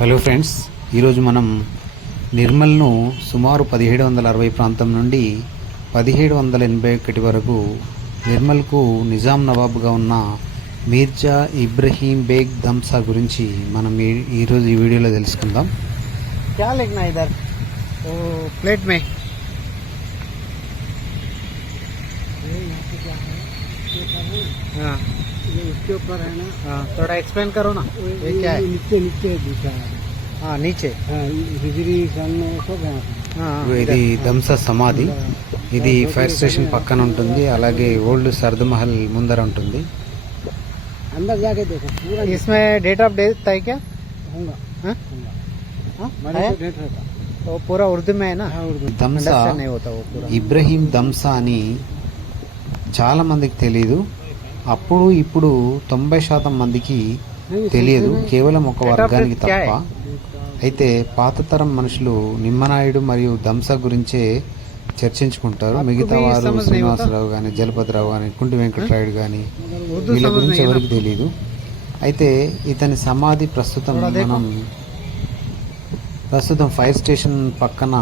Hello friends ఈరోజు మనం నిర్మల్ను సుమారు పదిహేడు వందల అరవై ప్రాంతం నుండి పదిహేడు వందల ఎనభై ఒకటి వరకు నిర్మల్కు నిజాం నవాబుగా ఉన్న మీర్జా ఇబ్రహీం బేగ్ ధంసా గురించి మనం ఈరోజు ఈ వీడియోలో తెలుసుకుందాం. ప్లేట్ మే उसके ऊपर है ना हाँ थोड़ा एक्सप्लेन करो ना ये क्या है नीचे नीचे दिखा है हाँ नीचे हाँ हिजरी सन सब यहाँ पे हाँ ఇది దంసా సమాధి ఇది ఫైర్ స్టేషన్ పక్కన ఉంటుంది అలాగే ఓల్డ్ సర్దమహల్ ముందర ఉంటుంది अंदर जाके देखो पूरा इसमें डेट ऑफ डेथ है क्या होगा हाँ? होगा हाँ? मरे है? तो डेट रहता वो पूरा उर्दू में है ना हाँ उर्दू దంసా अंडरस्टैंड नहीं होता वो पूरा ఇబ్రహీం దంసా అని చాలా మందికి తెలియదు అప్పుడు ఇప్పుడు తొంభై శాతం మందికి తెలియదు. కేవలం ఒక వర్గానికి తప్ప. అయితే పాత తరం మనుషులు నిమ్మనాయుడు మరియు దంస గురించే చర్చించుకుంటారు. మిగతా వారు శ్రీనివాసరావు కానీ జలపతిరావు కానీ కుంటి వెంకటరాయుడు కానీ వీళ్ళ గురించి ఎవరికి తెలియదు అయితే ఇతని సమాధి ప్రస్తుతం మనం ప్రస్తుతం ఫైర్ స్టేషన్ పక్కన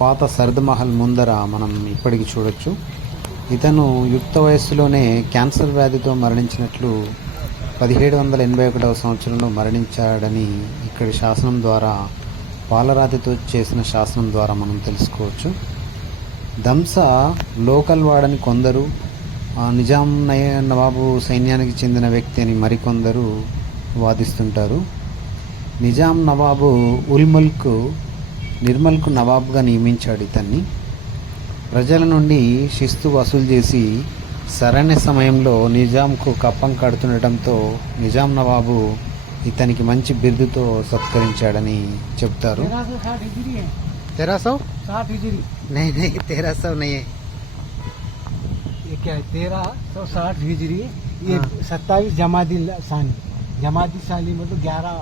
పాత సరదమహల్ ముందర మనం ఇప్పటికి చూడొచ్చు. ఇతను యుక్త వయస్సులోనే క్యాన్సర్ వ్యాధితో మరణించినట్లు పదిహేడు వందల ఎనభై ఒకటవ సంవత్సరంలో మరణించాడని ఇక్కడి శాసనం ద్వారా పాలరాతితో చేసిన శాసనం ద్వారా మనం తెలుసుకోవచ్చు. దంస లోకల్ వాడని కొందరు నిజాం నయ- నవాబు సైన్యానికి చెందిన వ్యక్తి అని మరికొందరు వాదిస్తుంటారు. నిజాం నవాబు ఉల్ముల్క్ నిర్మల్కు నవాబ్గా నియమించాడు ఇతన్ని. ప్రజల నుండి శిస్తు వసూలు చేసి సరైన సమయంలో నిజాంకు కప్పం కడుతుండటంతో నిజాం నవాబు ఇతనికి మంచి బిరుదుతో సత్కరించాడని చెప్తారు तेरह सौ साठ हिजरी है तेरह सौ साठ हिजरी नहीं नहीं तेरह सौ नहीं है ये क्या है तेरह सौ साठ हिजरी ये हाँ। सत्ताईस जमादी सानी जमादी सानी मतलब ग्यारह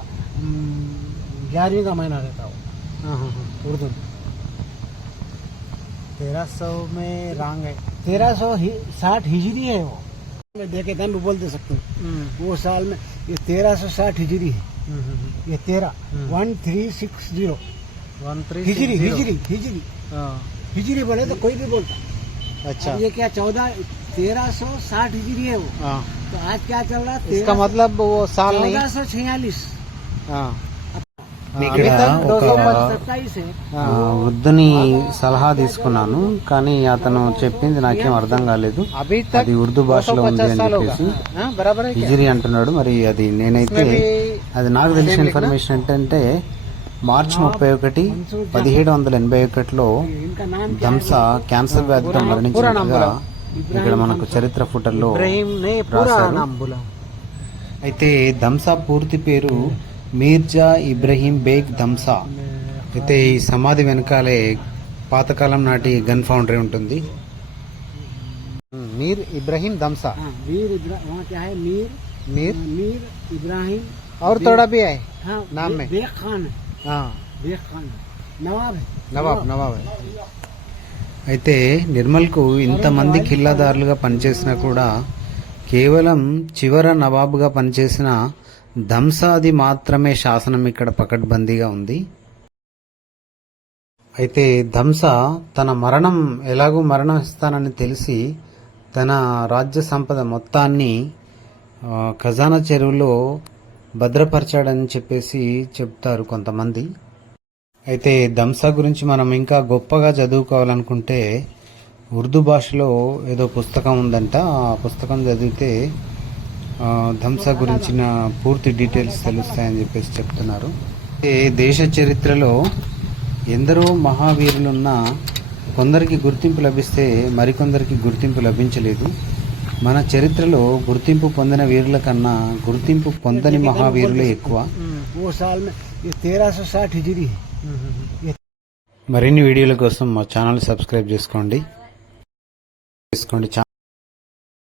ग्यारहवीं का महीना रहता है वो हाँ हाँ हाँ उर्दू में तेरह सौ में रंग है। तेरह सौ साठ हिजरी है वो। मैं देखे थे मैं बोल दे सकता हूँ। हम्म, वो साल में ये तेरह सौ साठ हिजरी है। हम्म, हम्म, ये तेरह। One three six zero. One three हिजरी हिजरी हिजरी। हाँ, हिजरी बोले तो कोई भी बोलता। अच्छा। ये क्या चौदह तेरह सौ साठ हिजरी है वो। हाँ। तो आज क्या चल रहा है? इसका मतलब वो साल नहीं। चौदह सौ छियालीस। हाँ। వృద్ధుని సలహా తీసుకున్నాను కానీ అతను చెప్పింది నాకేం అర్థం కాలేదు. అది ఉర్దూ భాషలో ఉంది అని చెప్పేసి హిజరీ అంటున్నాడు. మరి అది నేనైతే అది నాకు తెలిసిన ఇన్ఫర్మేషన్ ఏంటంటే మార్చి ముప్పై ఒకటి పదిహేడు వందల ఎనభై ఒకటిలో ధంస క్యాన్సర్ వ్యాధితో మరణించినట్టుగా ఇక్కడ మనకు చరిత్ర ఫోటోల్లో రాశారు. అయితే దంసా పూర్తి పేరు మీర్జా ఇబ్రహీం బేగ్ దంసా అయితే ఈ సమాధి వెనకాలే పాతకాలం నాటి గన్ ఫౌండరీ ఉంటుంది मीर इब्राहिम दमसा हाँ मीर इब्रा वहाँ क्या है मीर मीर हाँ, मीर इब्राहिम और थोड़ा भी है हाँ नाम बे- में? बेग खान है हाँ बेग खान है नवाब है नवाब नवाब है అయితే నిర్మల్కు ఇంతమంది కిల్లాదారులుగా పనిచేసినా కూడా కేవలం చివర నవాబుగా పనిచేసిన దంసాది మాత్రమే శాసనం ఇక్కడ పకడ్బందీగా ఉంది. అయితే దంస తన మరణం ఎలాగూ మరణిస్తానని తెలిసి తన రాజ్య సంపద మొత్తాన్ని ఖజానా చెరువులో భద్రపరచాడని చెప్పేసి చెప్తారు కొంతమంది. అయితే ధంస గురించి మనం ఇంకా గొప్పగా చదువుకోవాలనుకుంటే ఉర్దూ భాషలో ఏదో పుస్తకం ఉందంట. ఆ పుస్తకం చదివితే ధ్వంస గురించిన పూర్తి డీటెయిల్స్ తెలుస్తాయని చెప్పేసి చెప్తున్నారు. దేశ చరిత్రలో ఎందరో మహావీరులున్న కొందరికి గుర్తింపు లభిస్తే మరికొందరికి గుర్తింపు లభించలేదు. మన చరిత్రలో గుర్తింపు పొందిన వీరుల కన్నా గుర్తింపు పొందని మహావీరులే ఎక్కువ. మరిన్ని వీడియోల కోసం మా ఛానల్ సబ్స్క్రైబ్ చేసుకోండి. చేసుకోండి.